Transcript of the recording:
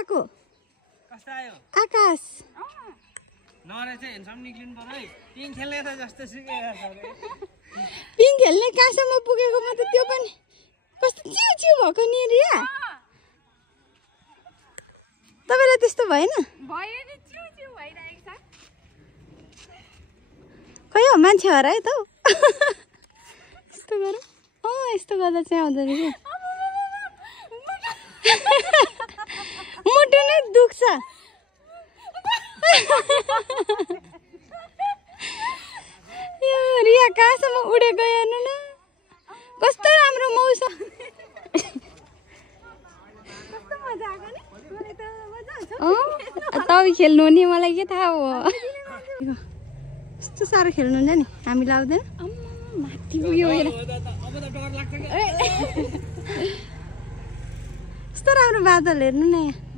आको कस्तो आयो आकाश नरे चाहिँ हेन्सम निक्लिनु पर्यो है पिङ खेल्ने त जस्तो सिकेको छ रे पिङ खेल्ने कहाँसम्म पुगेको म त त्यो पनि कस्तो चिउ चिउ भएको नि रिया तपाईलाई त्यस्तो भएन भयो नि चिउ चिउ भइरहेको छ खै हो मान्छे हरायो त यस्तो गर यस्तो गर्दा चाहिँ आउँदो रहेछ मुटु नै दुख्छ यो रिया कहाँसम्म उडेको हेर्नु न कस्तो राम्रो मौसम कस्तो मजा आएको नि मलाई त मजा आउँछ तपाईँ खेल्नु नि मलाई के थाहा हो यस्तो साह्रो खेल्नु हुन्छ नि हामीले आउँदैन माथि पुग्यो हेर अब त डर लाग्छ कि यस्तो राम्रो बादल हेर्नु न यहाँ